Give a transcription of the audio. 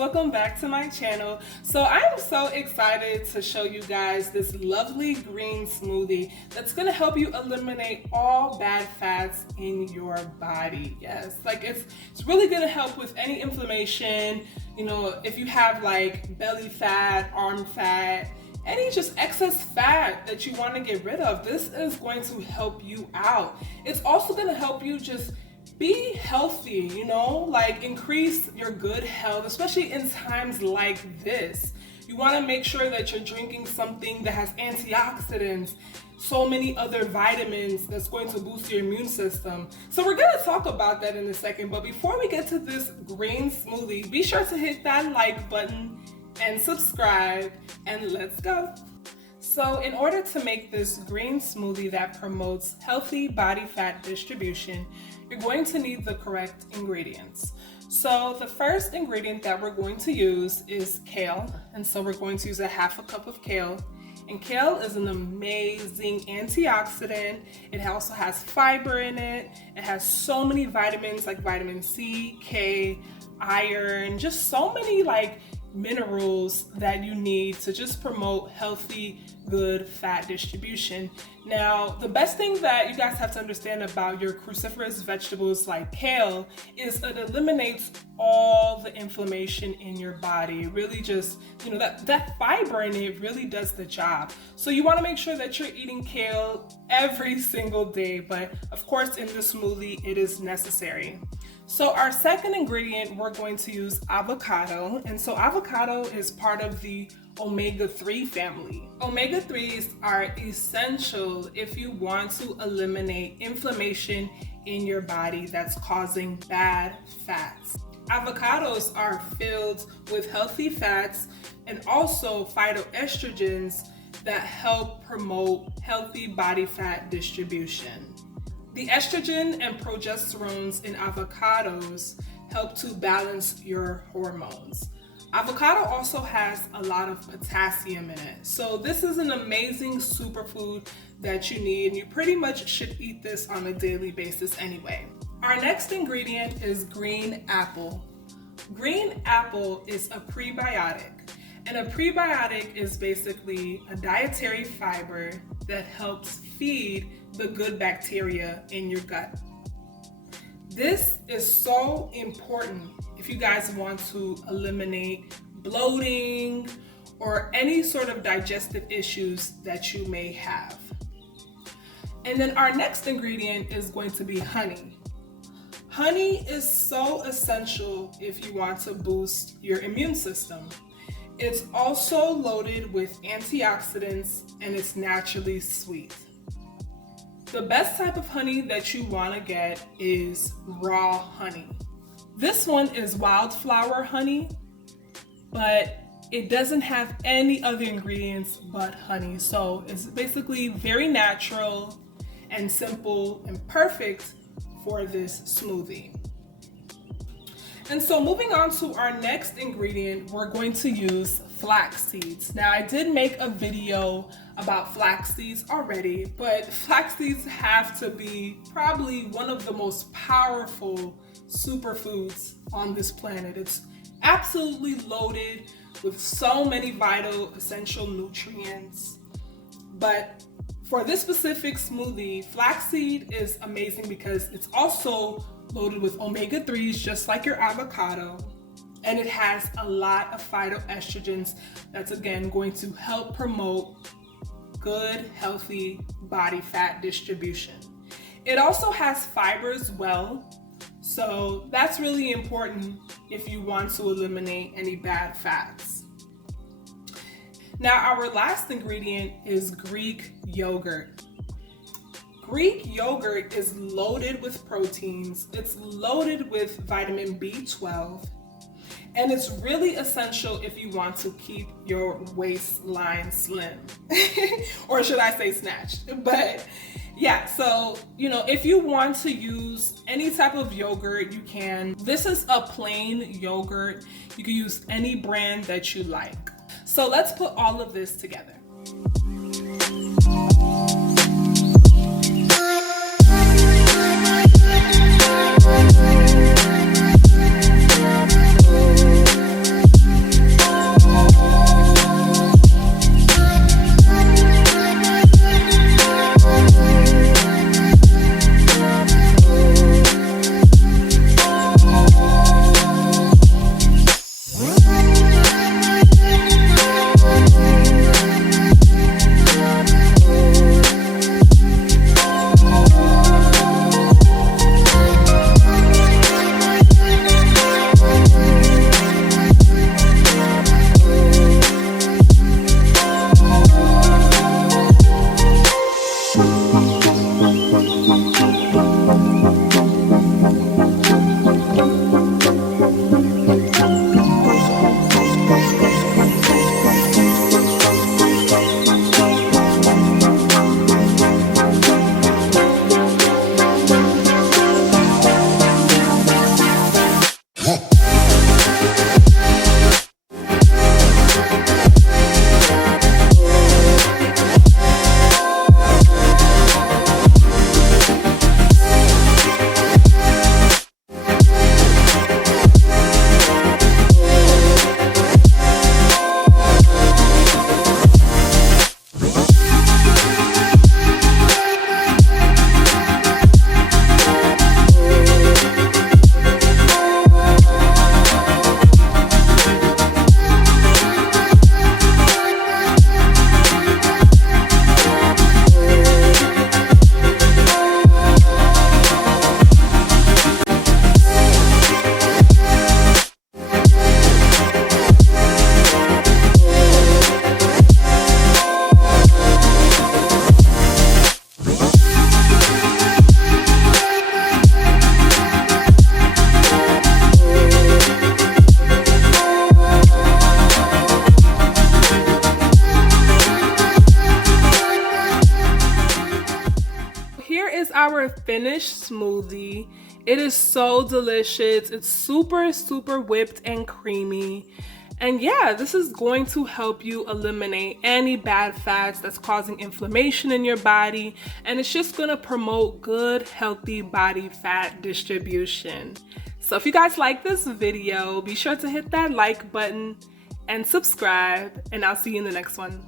welcome back to my channel. So I am so excited to show you guys this lovely green smoothie that's gonna help you eliminate all bad fats in your body. Yes, like it's really gonna help with any inflammation, you know, if you have like belly fat, arm fat, any just excess fat that you want to get rid of. This is going to help you out. It's also going to help you just be healthy, you know, like increase your good health, especially in times like this. You want to make sure that you're drinking something that has antioxidants, so many other vitamins that's going to boost your immune system. So we're going to talk about that in a second, but before we get to this green smoothie, be sure to hit that like button and subscribe, and let's go. So in order to make this green smoothie that promotes healthy body fat distribution, you're going to need the correct ingredients. So the first ingredient that we're going to use is kale, and so we're going to use a half a cup of kale. And kale is an amazing antioxidant. It also has fiber in it. It has so many vitamins like vitamin C, K, iron, just so many like minerals that you need to just promote healthy, good fat distribution. Now, the best thing that you guys have to understand about your cruciferous vegetables like kale is it eliminates all the inflammation in your body. It really just, you know, that fiber in it really does the job. So you want to make sure that you're eating kale every single day, but of course in the smoothie it is necessary. So our second ingredient, we're going to use avocado. And so avocado is part of the omega-3 family. Omega-3s are essential if you want to eliminate inflammation in your body that's causing bad fats. Avocados are filled with healthy fats and also phytoestrogens that help promote healthy body fat distribution. The estrogen and progesterones in avocados help to balance your hormones. Avocado also has a lot of potassium in it. So this is an amazing superfood that you need, and you pretty much should eat this on a daily basis anyway. Our next ingredient is green apple. Green apple is a prebiotic. And a prebiotic is basically a dietary fiber that helps feed the good bacteria in your gut. This is so important if you guys want to eliminate bloating or any sort of digestive issues that you may have. And then our next ingredient is going to be honey. Honey is so essential if you want to boost your immune system. It's also loaded with antioxidants and it's naturally sweet. The best type of honey that you want to get is raw honey. This one is wildflower honey, but it doesn't have any other ingredients but honey. So it's basically very natural and simple and perfect for this smoothie. And so moving on to our next ingredient, we're going to use flax seeds. Now I did make a video about flax seeds already, but flax seeds have to be probably one of the most powerful superfoods on this planet. It's absolutely loaded with so many vital essential nutrients. But for this specific smoothie, flaxseed is amazing because it's also loaded with omega-3s just like your avocado, and it has a lot of phytoestrogens that's again going to help promote good healthy body fat distribution. It also has fiber as well, so that's really important if you want to eliminate any bad fats. Now our last ingredient is Greek yogurt. Greek yogurt is loaded with proteins, it's loaded with vitamin B12, and it's really essential if you want to keep your waistline slim. Or should I say snatched? But yeah, so, you know, if you want to use any type of yogurt, you can. This is a plain yogurt. You can use any brand that you like. So let's put all of this together. our finished smoothie. It is so delicious. It's super, super whipped and creamy. And yeah, this is going to help you eliminate any bad fats that's causing inflammation in your body. And it's just gonna promote good, healthy body fat distribution. So if you guys like this video, be sure to hit that like button and subscribe, and I'll see you in the next one.